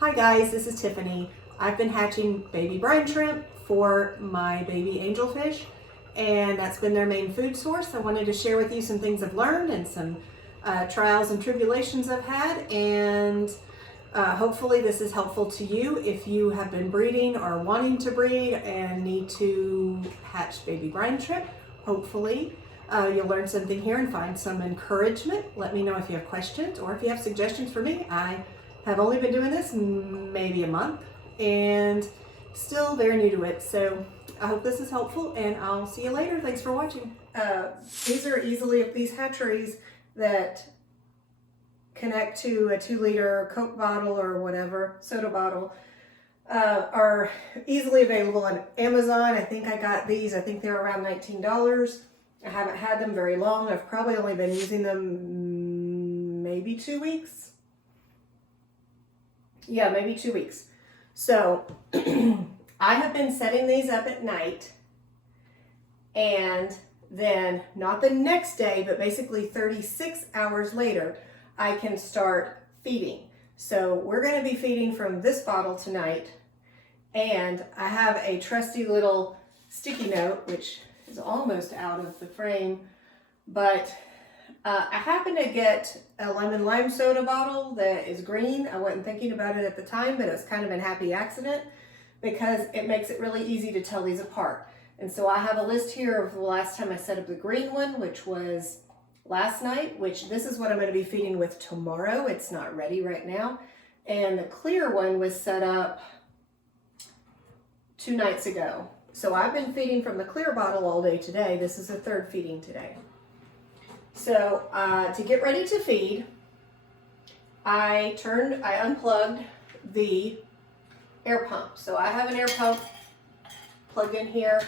Hi guys, this is Tiffany. I've been hatching baby brine shrimp for my baby angelfish, and that's been their main food source. I wanted to share with you some things I've learned and some trials and tribulations I've had, and hopefully this is helpful to you if you have been breeding or wanting to breed and need to hatch baby brine shrimp. Hopefully you'll learn something here and find some encouragement. Let me know if you have questions or if you have suggestions for me. I have only been doing this maybe a month and still very new to it. So I hope this is helpful and I'll see you later. Thanks for watching. These hatcheries that connect to a 2-liter Coke bottle or whatever, soda bottle, are easily available on Amazon. I think I got these, I think they're around $19. I haven't had them very long. I've probably only been using them maybe 2 weeks. Yeah, maybe 2 weeks. So I have been setting these up at night, and then not the next day, but basically 36 hours later, I can start feeding. So we're going to be feeding from this bottle tonight, and I have a trusty little sticky note, which is almost out of the frame, but I happened to get a lemon lime soda bottle that is green. I wasn't thinking about it at the time, but it was kind of a happy accident because it makes it really easy to tell these apart. And so I have a list here of the last time I set up the green one, which was last night, which this is what I'm going to be feeding with tomorrow. It's not ready right now. And the clear one was set up 2 nights ago. So I've been feeding from the clear bottle all day today. This is the 3rd feeding today. So to get ready to feed, I unplugged the air pump. So I have an air pump plugged in here,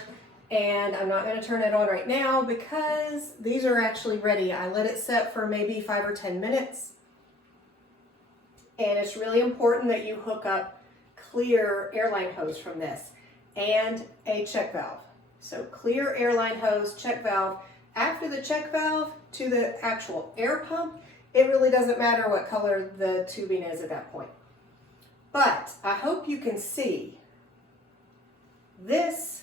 and I'm not going to turn it on right now because these are actually ready. I let it set for maybe 5 or 10 minutes. And it's really important that you hook up clear airline hose from this and a check valve. So clear airline hose, check valve. After the check valve to the actual air pump, it really doesn't matter what color the tubing is at that point. But I hope you can see this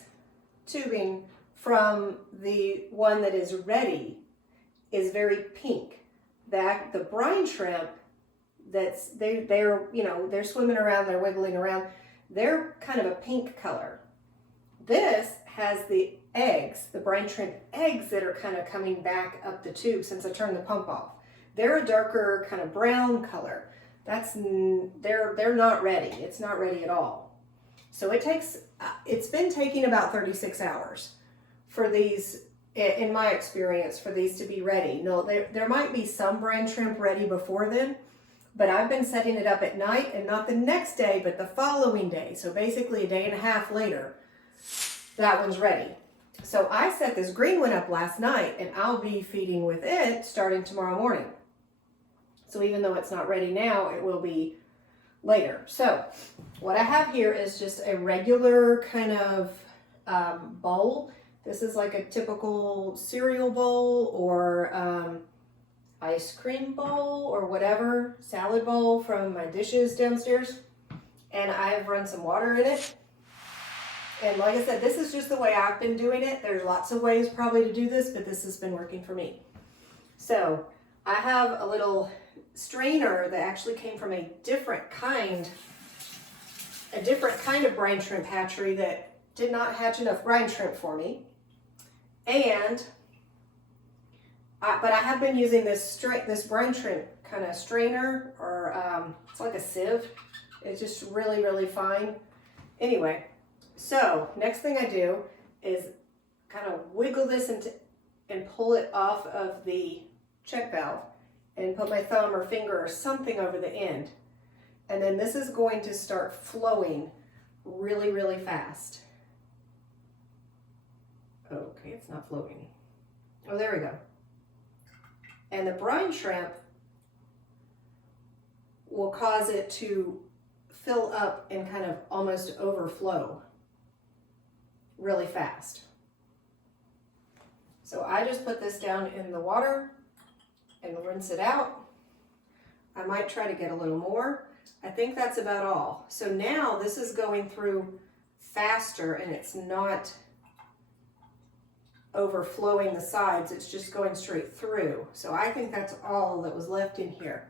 tubing from the one that is ready is very pink. The brine shrimp, they're swimming around, they're wiggling around, they're kind of a pink color. This has the eggs, the brine shrimp eggs that are kind of coming back up the tube since I turned the pump off. They're a darker kind of brown color. They're not ready. It's not ready at all. So it's been taking about 36 hours for these, in my experience, for these to be ready. No, there might be some brine shrimp ready before then, but I've been setting it up at night, and not the next day, but the following day. So basically a day and a half later, that one's ready. So I set this green one up last night, and I'll be feeding with it starting tomorrow morning. So even though it's not ready now, it will be later. So what I have here is just a regular kind of bowl. This is like a typical cereal bowl or ice cream bowl or whatever, salad bowl from my dishes downstairs. And I've run some water in it. And like I said, this is just the way I've been doing it. There's lots of ways probably to do this, but this has been working for me. So I have a little strainer that actually came from a different kind of brine shrimp hatchery that did not hatch enough brine shrimp for me. But I have been using this brine shrimp kind of strainer, or it's like a sieve. It's just really, really fine. Anyway. So next thing I do is kind of wiggle this and pull it off of the check valve and put my thumb or finger or something over the end. And then this is going to start flowing really, really fast. Okay, it's not flowing. Oh, there we go. And the brine shrimp will cause it to fill up and kind of almost overflow really fast. So I just put this down in the water and rinse it out. I might try to get a little more. I think that's about all. So now this is going through faster and it's not overflowing the sides, it's just going straight through. So I think that's all that was left in here.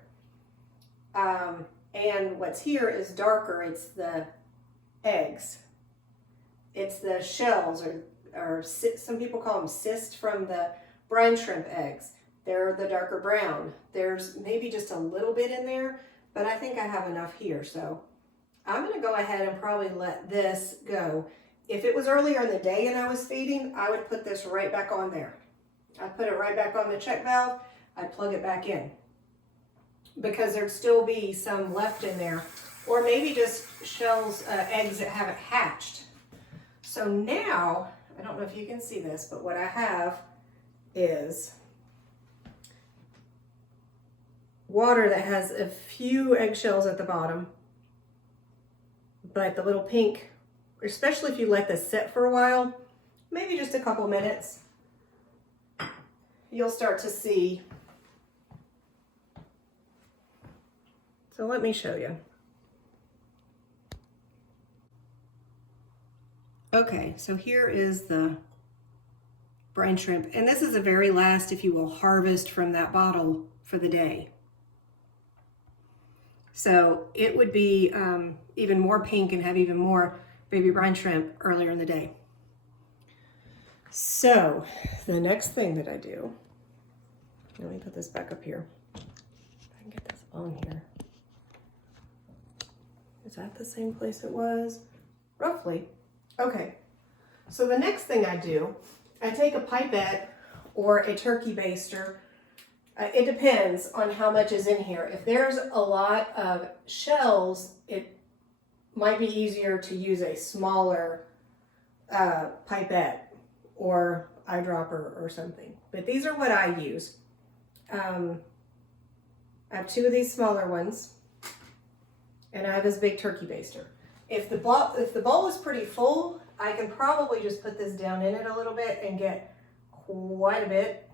And what's here is darker, it's the eggs. It's the shells, or some people call them cyst, from the brine shrimp eggs. They're the darker brown. There's maybe just a little bit in there, but I think I have enough here. So I'm gonna go ahead and probably let this go. If it was earlier in the day and I was feeding, I would put this right back on there. I'd put it right back on the check valve. I'd plug it back in because there'd still be some left in there, or maybe just shells, eggs that haven't hatched. So now, I don't know if you can see this, but what I have is water that has a few eggshells at the bottom, but the little pink, especially if you let this sit for a while, maybe just a couple minutes, you'll start to see. So let me show you. Okay, so here is the brine shrimp, and this is the very last, if you will, harvest from that bottle for the day. So it would be even more pink and have even more baby brine shrimp earlier in the day. So the next thing that I do, let me put this back up here. If I can get this on here. Is that the same place it was? Roughly. Okay, so the next thing I do, I take a pipette or a turkey baster. It depends on how much is in here. If there's a lot of shells, it might be easier to use a smaller pipette or eyedropper or something. But these are what I use. I have two of these smaller ones, and I have this big turkey baster. If the bowl is pretty full, I can probably just put this down in it a little bit and get quite a bit.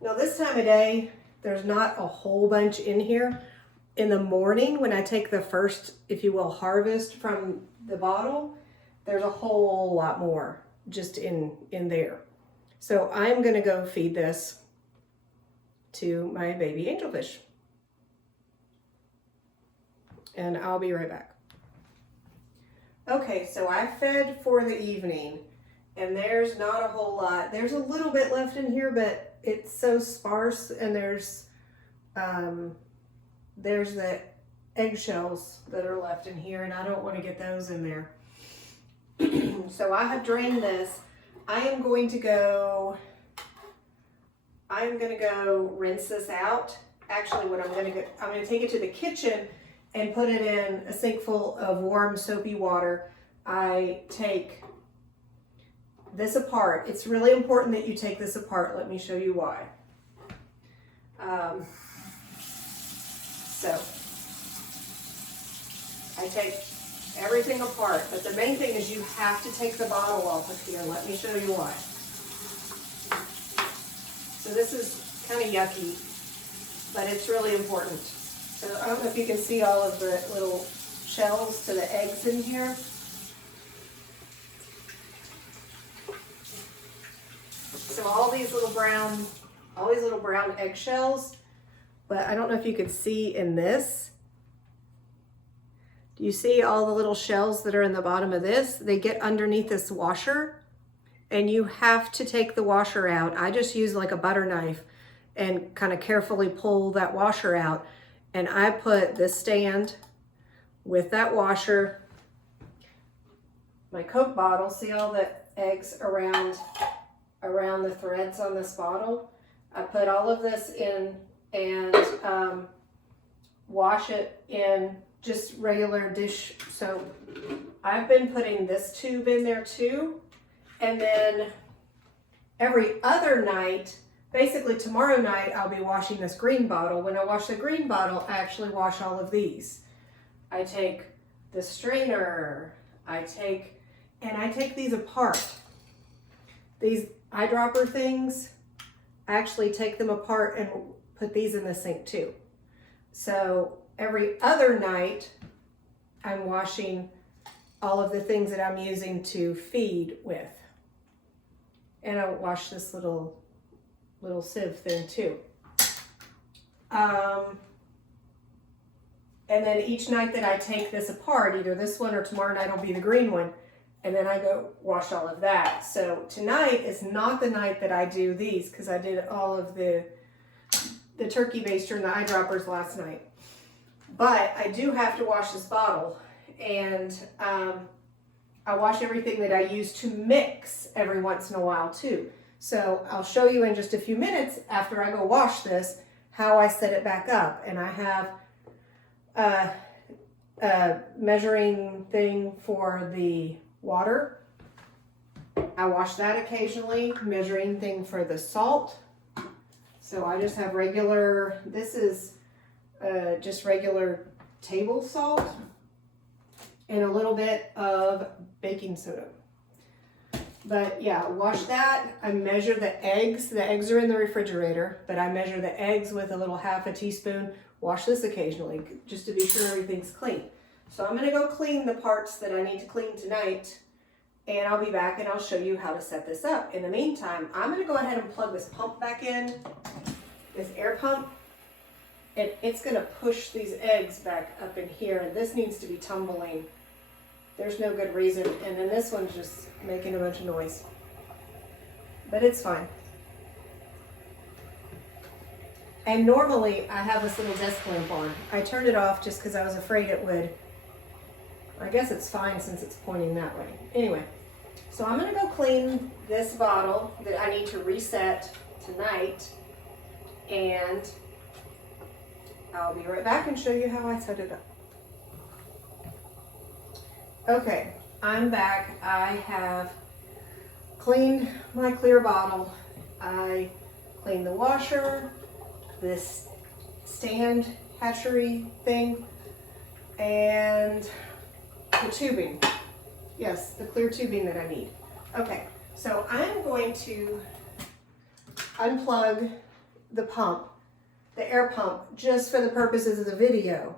Now this time of day, there's not a whole bunch in here. In the morning, when I take the first, if you will, harvest from the bottle, there's a whole lot more just in there. So I'm gonna go feed this to my baby angelfish. And I'll be right back. Okay, so I fed for the evening, and there's not a whole lot. There's a little bit left in here, but it's so sparse, and there's the eggshells that are left in here, and I don't want to get those in there. So I have drained this. I'm going to go rinse this out. Actually, what I'm going to take it to the kitchen and put it in a sink full of warm soapy water. I take this apart. It's really important that you take this apart. Let me show you why. So I take everything apart, but the main thing is you have to take the bottle off of here. Let me show you why. So this is kind of yucky, but it's really important. So I don't know if you can see all of the little shells to the eggs in here. So all these little brown eggshells, but I don't know if you could see in this. Do you see all the little shells that are in the bottom of this? They get underneath this washer, and you have to take the washer out. I just use like a butter knife and kind of carefully pull that washer out. And I put this stand with that washer, my Coke bottle. See all the eggs around the threads on this bottle? I put all of this in and wash it in just regular dish soap. I've been putting this tube in there too. And then every other night, basically tomorrow night, I'll be washing this green bottle. When I wash the green bottle, I actually wash all of these. I take the strainer, I take these apart. These eyedropper things, I actually take them apart and put these in the sink too. So every other night, I'm washing all of the things that I'm using to feed with. And I wash this little sieve thing too. And then each night that I take this apart, either this one or tomorrow night will be the green one, and then I go wash all of that. So tonight is not the night that I do these, because I did all of the turkey baster and the eyedroppers last night. But I do have to wash this bottle, and I wash everything that I use to mix every once in a while too. So I'll show you in just a few minutes after I go wash this how I set it back up. And I have a measuring thing for the water. I wash that occasionally. Measuring thing for the salt. So I just have regular, this is just regular table salt and a little bit of baking soda. But yeah, wash that. I measure the eggs. The eggs are in the refrigerator, but I measure the eggs with a little half a teaspoon. Wash this occasionally just to be sure everything's clean. So I'm gonna go clean the parts that I need to clean tonight, and I'll be back and I'll show you how to set this up. In the meantime, I'm gonna go ahead and plug this pump back in, this air pump, and it's gonna push these eggs back up in here, and this needs to be tumbling. There's no good reason, and then this one's just making a bunch of noise. But it's fine. And normally I have this little desk lamp on. I turned it off just because I was afraid it would. I guess it's fine since it's pointing that way. Anyway, so I'm gonna go clean this bottle that I need to reset tonight, and I'll be right back and show you how I set it up. Okay, I'm back. I have cleaned my clear bottle. I cleaned the washer, this stand hatchery thing, and the tubing. Yes, the clear tubing that I need. Okay, so I'm going to unplug the pump, the air pump, just for the purposes of the video.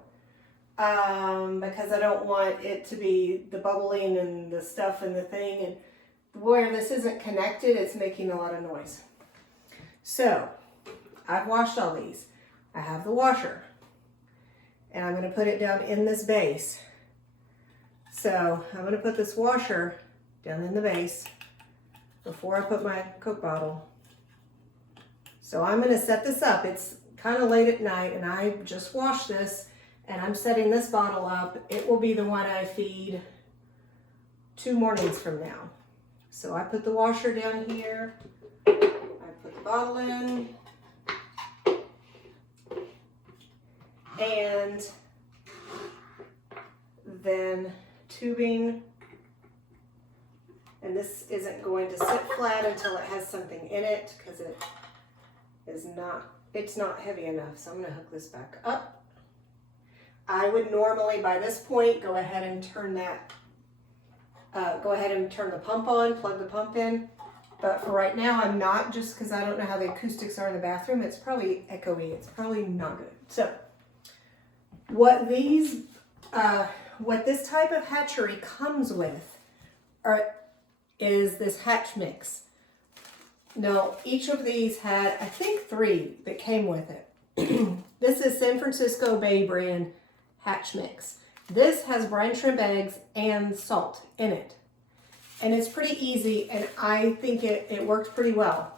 Because I don't want it to be the bubbling and the stuff and the thing, and where this isn't connected, it's making a lot of noise. So I've washed all these. I have the washer, and I'm going to put it down in this base. So I'm going to put this washer down in the base before I put my Coke bottle. So I'm going to set this up. It's kind of late at night, and I just washed this. And I'm setting this bottle up. It will be the one I feed 2 mornings from now. So I put the washer down here. I put the bottle in. And then tubing. And this isn't going to sit flat until it has something in it, because it's not heavy enough. So I'm going to hook this back up. I would normally, by this point, go ahead and turn the pump on, plug the pump in. But for right now, I'm not, just because I don't know how the acoustics are in the bathroom. It's probably echoey. It's probably not good. So what this type of hatchery comes with is this hatch mix. Now, each of these had, I think, 3 that came with it. This is San Francisco Bay brand hatch mix. This has brine shrimp eggs and salt in it. And it's pretty easy, and I think it worked pretty well.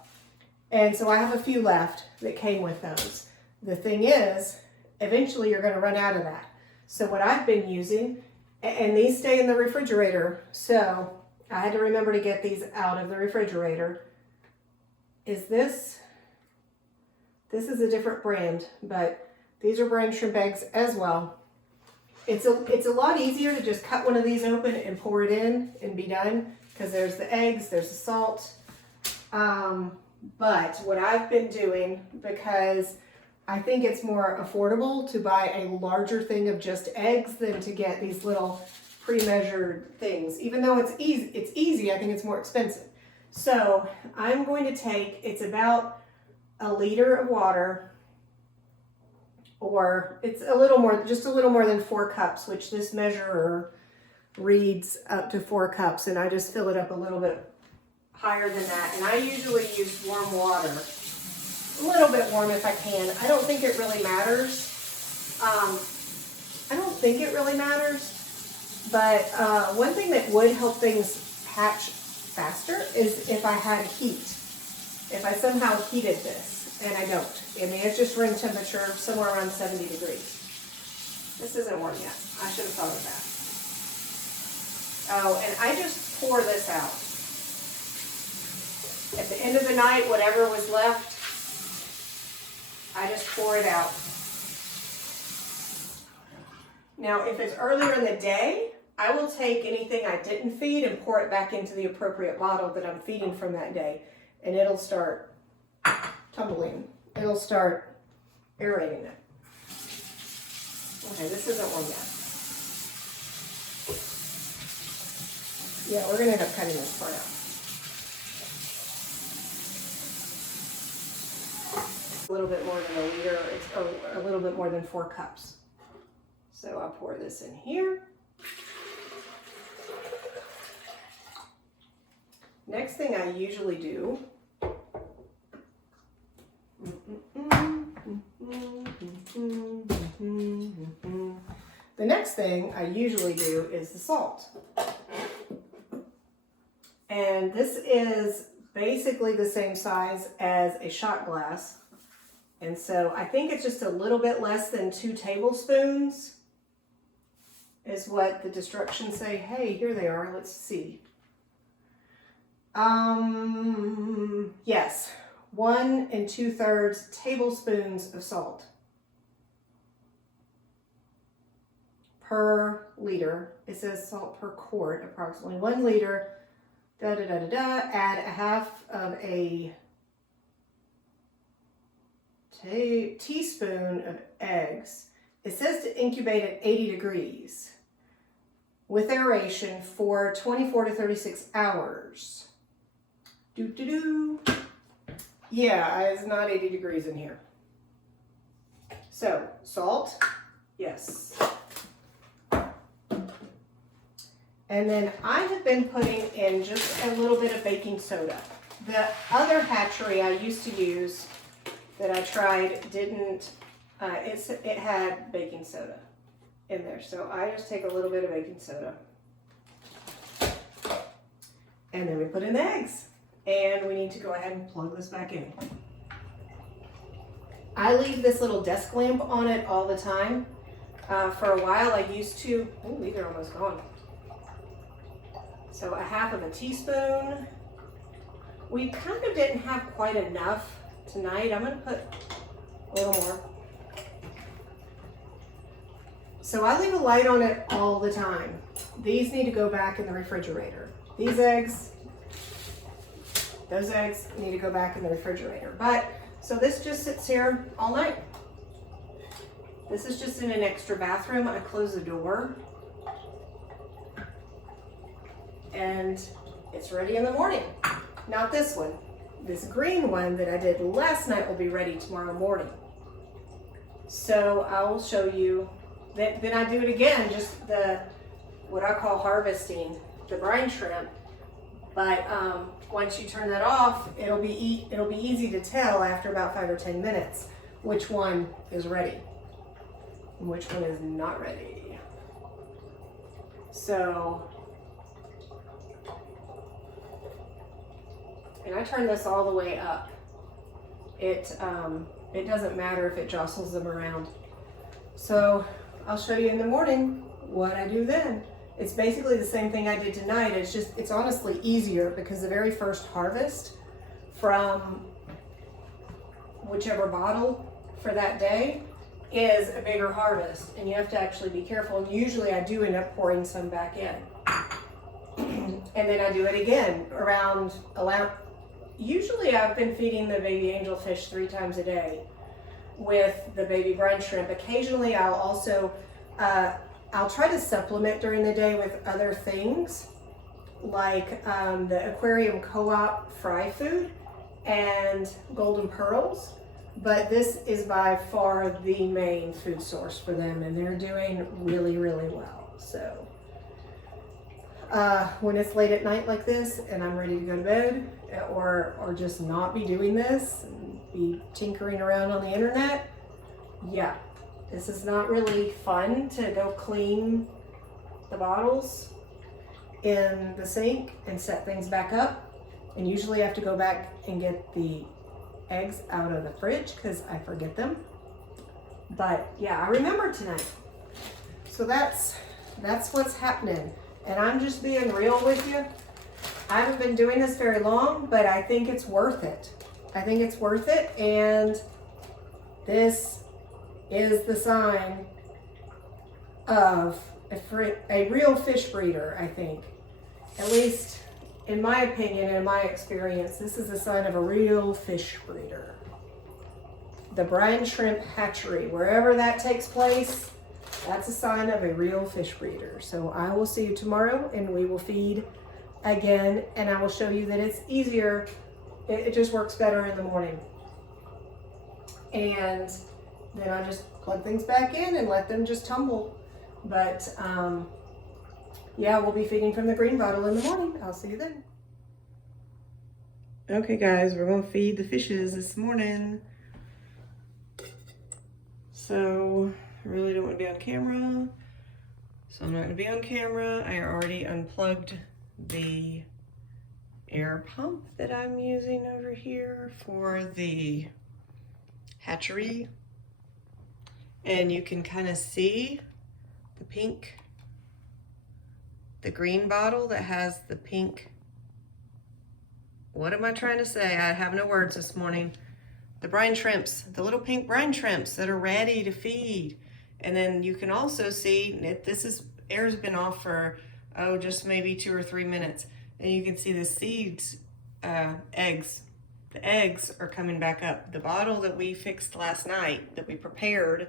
And so I have a few left that came with those. The thing is, eventually you're going to run out of that. So what I've been using, and these stay in the refrigerator, so I had to remember to get these out of the refrigerator, is this. This is a different brand, but these are brine shrimp eggs as well. It's a lot easier to just cut one of these open and pour it in and be done, because there's the eggs, there's the salt. But what I've been doing, because I think it's more affordable to buy a larger thing of just eggs than to get these little pre-measured things. Even though it's easy, I think it's more expensive. So I'm going to take, it's about 1 liter of water, or it's a little more, just a little more than 4 cups, which this measurer reads up to 4 cups, and I just fill it up a little bit higher than that. And I usually use warm water, a little bit warm if I can. I don't think it really matters. But one thing that would help things hatch faster is if I had heat. If I somehow heated this, and I don't. I mean, it's just room temperature, somewhere around 70 degrees. This isn't warm yet. I should have thought of that. Oh, and I just pour this out. At the end of the night, whatever was left, I just pour it out. Now, if it's earlier in the day, I will take anything I didn't feed and pour it back into the appropriate bottle that I'm feeding from that day. And it'll start tumbling. It'll start aerating it. Okay, this isn't warm yet. Yeah, we're gonna end up cutting this part out. A little bit more than a liter, or a little bit more than 4 cups. So I'll pour this in here. Next thing I usually do, the next thing I usually do is the salt. And this is basically the same size as a shot glass. And so I think it's just a little bit less than 2 tablespoons is what the instructions say. Hey, here they are. Let's see. Yes, 1 2/3 tablespoons of salt per liter. It says salt per quart, approximately 1 liter. Add a half of a teaspoon of eggs. It says to incubate at 80 degrees with aeration for 24 to 36 hours. Yeah, it's not 80 degrees in here. So, salt, yes. And then I have been putting in just a little bit of baking soda. The other hatchery I used to use that I tried didn't, it had baking soda in there. So I just take a little bit of baking soda. And then we put in the eggs. And we need to go ahead and plug this back in. I leave this little desk lamp on it all the time. For a while I used to, oh, these are almost gone. So a half of a teaspoon. We kind of didn't have quite enough tonight. I'm gonna put a little more. So I leave a light on it all the time. These need to go back in the refrigerator. These eggs, those eggs need to go back in the refrigerator. But, so this just sits here all night. This is just in an extra bathroom. I close the door. And it's ready in the morning. Not this one. This green one that I did last night will be ready tomorrow morning. So I'll show you, then I do it again, just what I call harvesting the brine shrimp. But once you turn that off, it'll be easy to tell after about 5 or 10 minutes which one is ready and which one is not ready. So, and I turn this all the way up. It doesn't matter if it jostles them around. So I'll show you in the morning what I do then. It's basically the same thing I did tonight. It's honestly easier because the very first harvest from whichever bottle for that day is a bigger harvest, and you have to actually be careful. And usually I do end up pouring some back in. And then I do it again usually I've been feeding the baby angelfish 3 times a day with the baby brine shrimp. Occasionally I'll also, I'll try to supplement during the day with other things like the aquarium co-op fry food and golden pearls. but this is by far the main food source for them, and they're doing really, really well. So when it's late at night like this and I'm ready to go to bed, or just not be doing this and be tinkering around on the internet, yeah, this is not really fun to go clean the bottles in the sink and set things back up. And usually I have to go back and get the eggs out of the fridge because I forget them. But yeah, I remember tonight. So that's what's happening. And I'm just being real with you. I haven't been doing this very long, but I think it's worth it. I think it's worth it, and this is the sign of a real fish breeder, I think. At least in my opinion and in my experience, this is the sign of a real fish breeder. The Brine Shrimp Hatchery, wherever that takes place, that's a sign of a real fish breeder. So I will see you tomorrow and we will feed again, and I will show you that it's easier. It just works better in the morning. And then I just plug things back in and let them just tumble. But yeah, we'll be feeding from the green bottle in the morning. I'll see you then. Okay guys, we're gonna feed the fishes this morning. So I really don't want to be on camera. So I'm not gonna be on camera. I already unplugged the air pump that I'm using over here for the hatchery. And you can kind of see the pink, the green bottle that has the pink, what am I trying to say? I have no words this morning. The brine shrimps, the little pink brine shrimps that are ready to feed. And then you can also see that air's been off for, just maybe 2 or 3 minutes. And you can see the seeds, eggs. The eggs are coming back up. The bottle that we fixed last night, that we prepared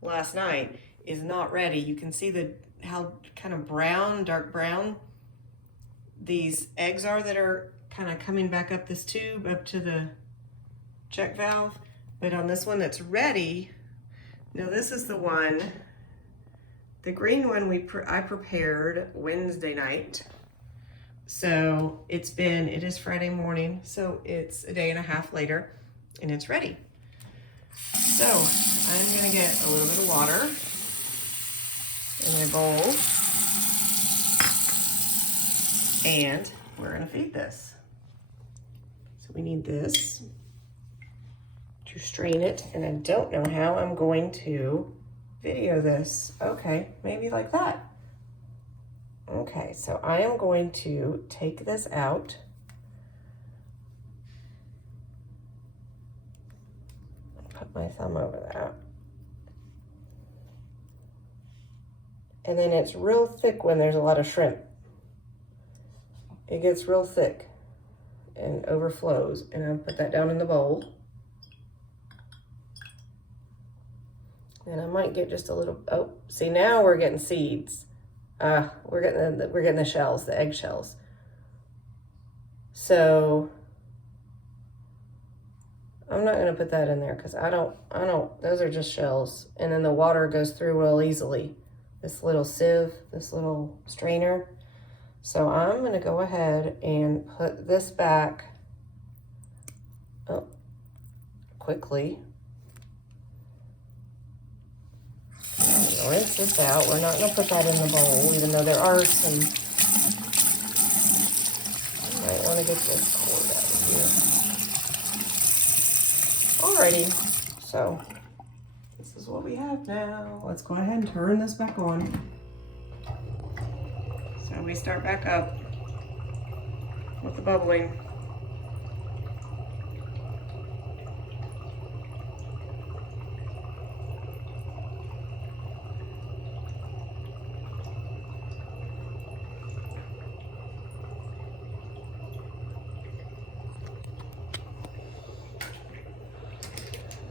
last night, is not ready. You can see how kind of brown, dark brown these eggs are that are kind of coming back up this tube up to the check valve. But on this one that's ready, now this is the one, the green one I prepared Wednesday night. So it is Friday morning, so it's a day and a half later and it's ready. So I'm gonna get a little bit of water in my bowl and we're gonna feed this. So we need this to strain it, and I don't know how I'm going to video this. Okay, maybe like that. Okay, so I am going to take this out. Put my thumb over that. And then it's real thick when there's a lot of shrimp. It gets real thick and overflows. And I'll put that down in the bowl. And I might get just a little, oh, see now we're getting seeds. We're getting the shells, the egg shells. So I'm not gonna put that in there because I don't, those are just shells. And then the water goes through real easily. This little sieve, this little strainer. So I'm gonna go ahead and put this back, quickly. Rinse this out. We're not going to put that in the bowl, even though there are some. I might want to get this cord out of here. Alrighty, so this is what we have now. Let's go ahead and turn this back on. So we start back up with the bubbling.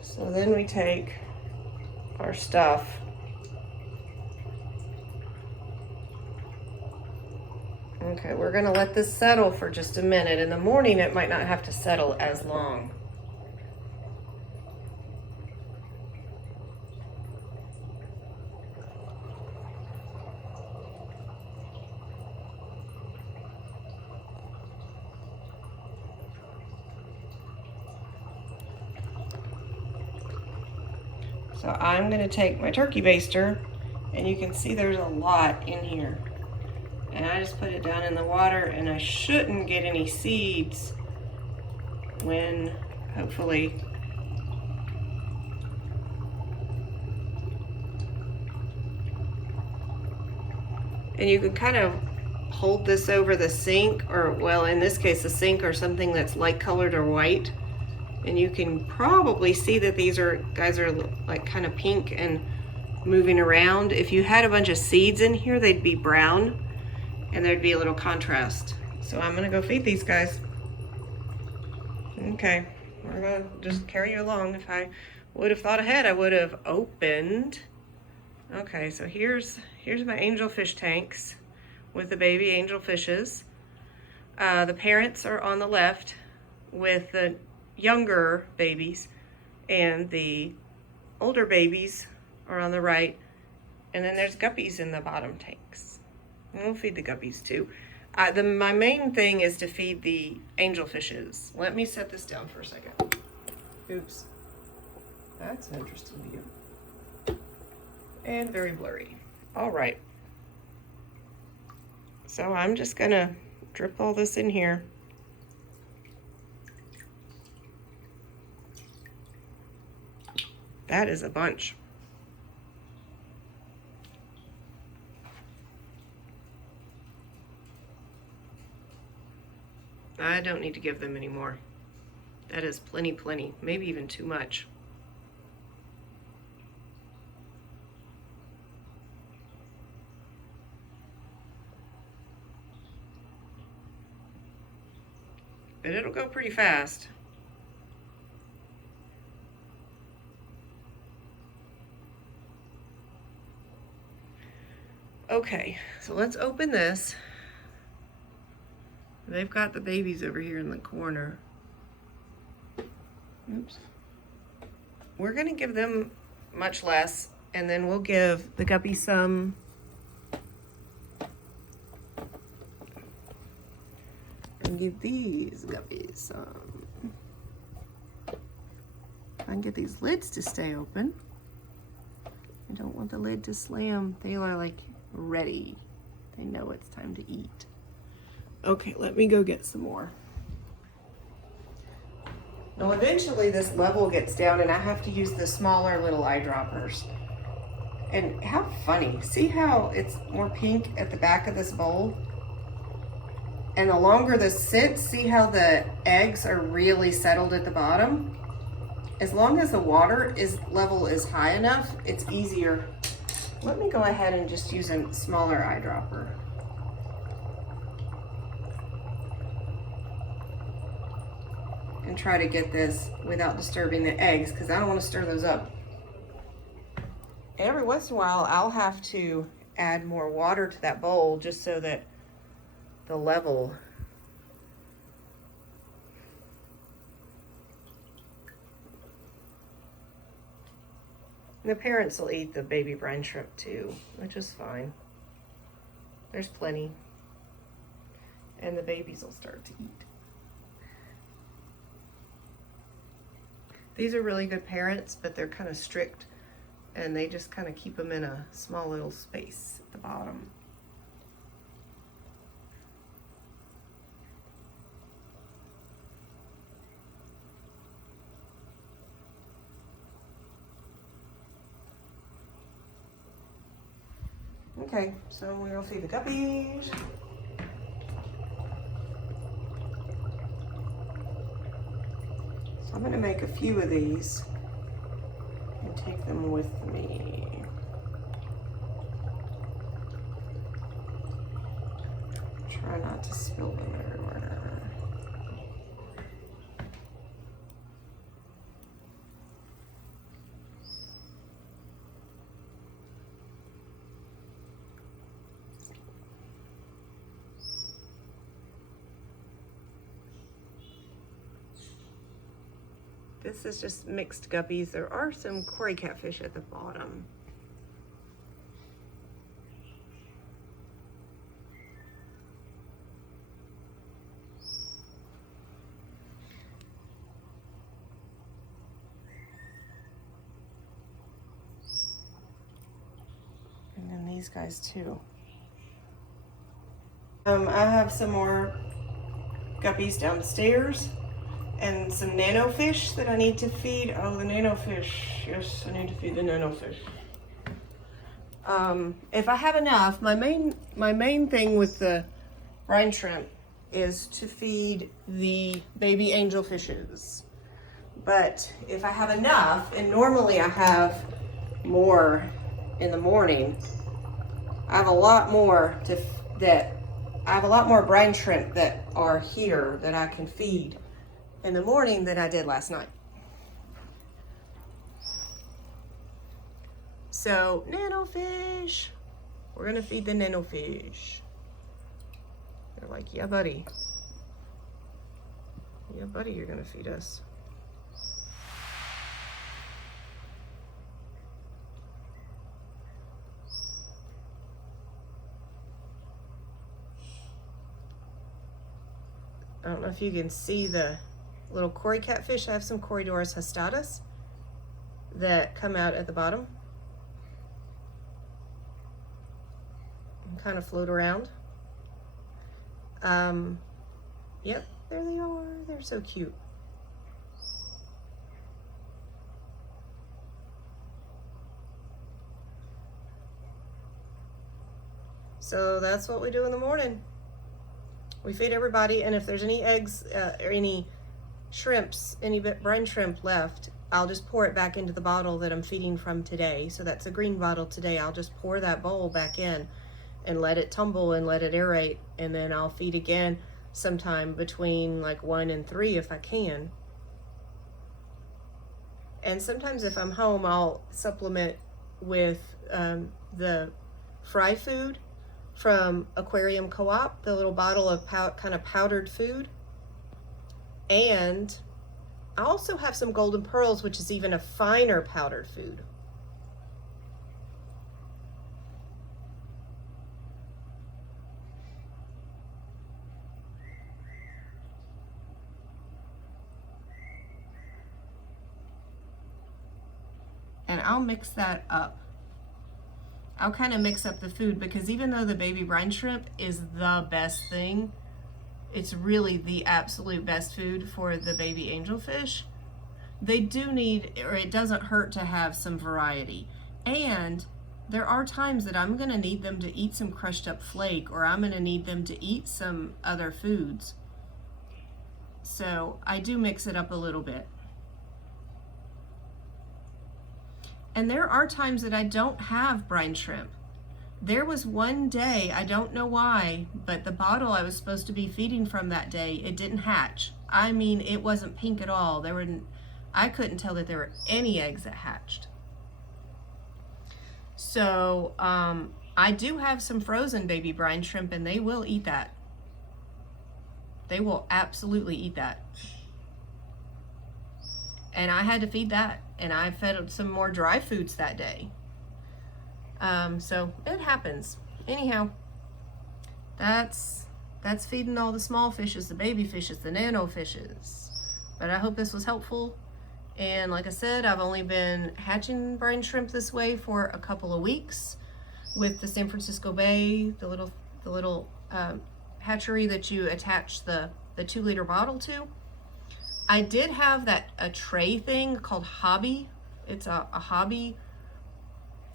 So then we take our stuff Okay, we're gonna let this settle for just a minute. In the morning, it might not have to settle as long. So I'm gonna take my turkey baster, and you can see there's a lot in here. And I just put it down in the water, and I shouldn't get any seeds when, hopefully, and you can kind of hold this over the sink, or well, in this case, the sink or something that's light colored or white. And you can probably see that these guys are like kind of pink and moving around. If you had a bunch of seeds in here, they'd be brown and there'd be a little contrast. So I'm gonna go feed these guys. Okay, we're gonna just carry you along. If I would have thought ahead, I would have opened. Okay, so here's my angelfish tanks with the baby angelfishes. The parents are on the left with the younger babies, and the older babies are on the right. And then there's guppies in the bottom tanks. And we'll feed the guppies too. My main thing is to feed the angelfishes. Let me set this down for a second. Oops. That's an interesting view. And very blurry. All right. So I'm just gonna drip all this in here. That is a bunch. I don't need to give them any more. That is plenty, maybe even too much. But it'll go pretty fast. Okay, so let's open this. They've got the babies over here in the corner. Oops. We're gonna give them much less, and then we'll give the guppy some. And give these guppies some. I can get these lids to stay open. I don't want the lid to slam. They are like ready. They know it's time to eat. Okay, let me go get some more. Now eventually this level gets down and I have to use the smaller little eyedroppers. And how funny, see how it's more pink at the back of this bowl? And the longer the sits, see how the eggs are really settled at the bottom? As long as the water level is high enough, it's easier. Let me go ahead and just use a smaller eyedropper. And try to get this without disturbing the eggs, because I don't want to stir those up. Every once in a while, I'll have to add more water to that bowl just so that the level. The parents will eat the baby brine shrimp too, which is fine. There's plenty. And the babies will start to eat. These are really good parents, but they're kind of strict, and they just kind of keep them in a small little space at the bottom. Okay, so we'll feed the guppies. I'm going to make a few of these and take them with me. Try not to spill them everywhere. This is just mixed guppies. There are some cory catfish at the bottom. these guys too. I have some more guppies downstairs and some nano fish that I need to feed. Oh, the nano fish. Yes, I need to feed the nano fish. If I have enough, my main thing with the brine shrimp is to feed the baby angelfishes. But if I have enough, and normally I have more in the morning, I have a lot more brine shrimp that are here that I can feed in the morning than I did last night. So, nano fish. We're gonna feed the nano fish. They're like, yeah, buddy. Yeah, buddy, you're gonna feed us. I don't know if you can see the little cory catfish. I have some Corydoras hastatus that come out at the bottom and kind of float around. Yep, there they are. They're so cute. So that's what we do in the morning. We feed everybody, and if there's any eggs or any shrimps, any brine shrimp left, I'll just pour it back into the bottle that I'm feeding from today. So that's a green bottle today. I'll just pour that bowl back in and let it tumble and let it aerate, and then I'll feed again sometime between like 1 and 3 if I can. And sometimes if I'm home, I'll supplement with the fry food from Aquarium Co-op, the little bottle of kind of powdered food. And I also have some golden pearls, which is even a finer powdered food. And I'll mix that up. I'll kind of mix up the food, because even though the baby brine shrimp is the best thing, it's really the absolute best food for the baby angelfish, they do need, or it doesn't hurt to have some variety. And there are times that I'm gonna need them to eat some crushed up flake, or I'm gonna need them to eat some other foods. So I do mix it up a little bit. And there are times that I don't have brine shrimp. There was one day, I don't know why, but the bottle I was supposed to be feeding from that day, it didn't hatch. I mean, it wasn't pink at all. I couldn't tell that there were any eggs that hatched. So I do have some frozen baby brine shrimp, and they will eat that. They will absolutely eat that. And I had to feed that, and I fed some more dry foods that day. So it happens. Anyhow, that's feeding all the small fishes, the baby fishes, the nano fishes. But I hope this was helpful. And like I said, I've only been hatching brine shrimp this way for a couple of weeks with the San Francisco Bay, the little hatchery that you attach the 2-liter bottle to. I did have a tray thing called Hobby. It's a hobby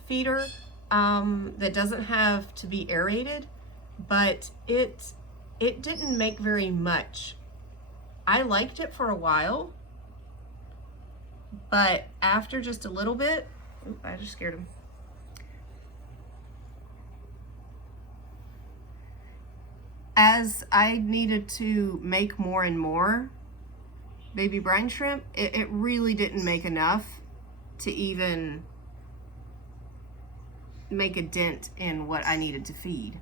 feeder that doesn't have to be aerated, but it didn't make very much. I liked it for a while, but after just a little bit, I just scared him. As I needed to make more and more baby brine shrimp, it really didn't make enough to even make a dent in what I needed to feed.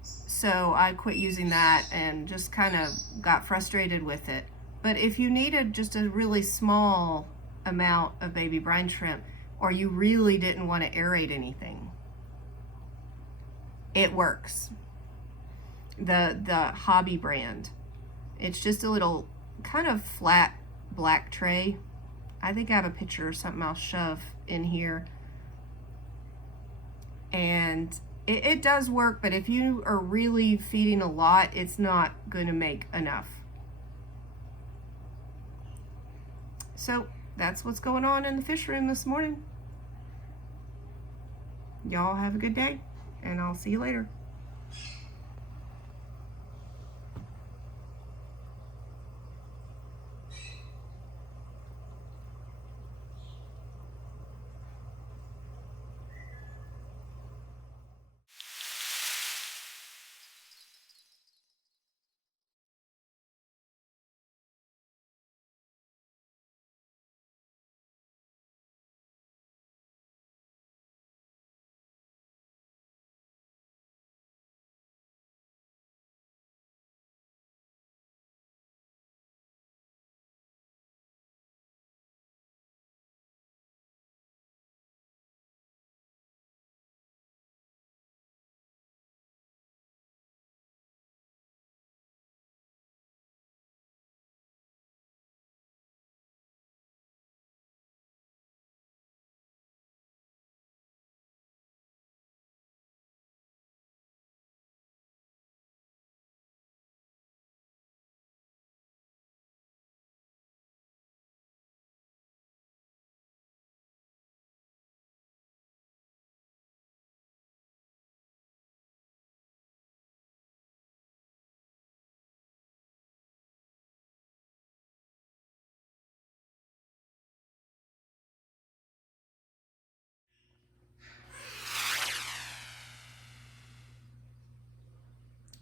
So I quit using that and just kind of got frustrated with it. But if you needed just a really small amount of baby brine shrimp, or you really didn't want to aerate anything, it works. The Hobby brand. It's just a little kind of flat black tray. I think I have a picture or something I'll shove in here. And it does work, but if you are really feeding a lot, it's not going to make enough. So that's what's going on in the fish room this morning. Y'all have a good day, and I'll see you later.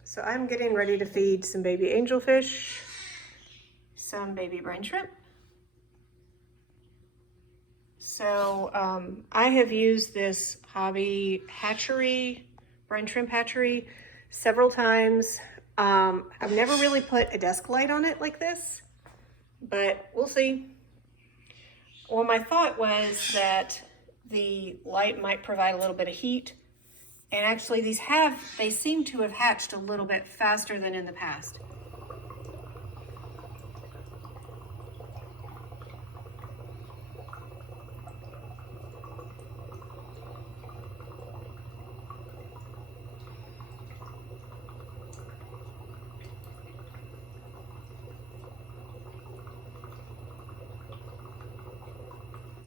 So I'm getting ready to feed some baby angelfish, some baby brine shrimp. So I have used this hobby hatchery, brine shrimp hatchery, several times. I've never really put a desk light on it like this, but we'll see. Well, my thought was that the light might provide a little bit of heat. And actually they seem to have hatched a little bit faster than in the past.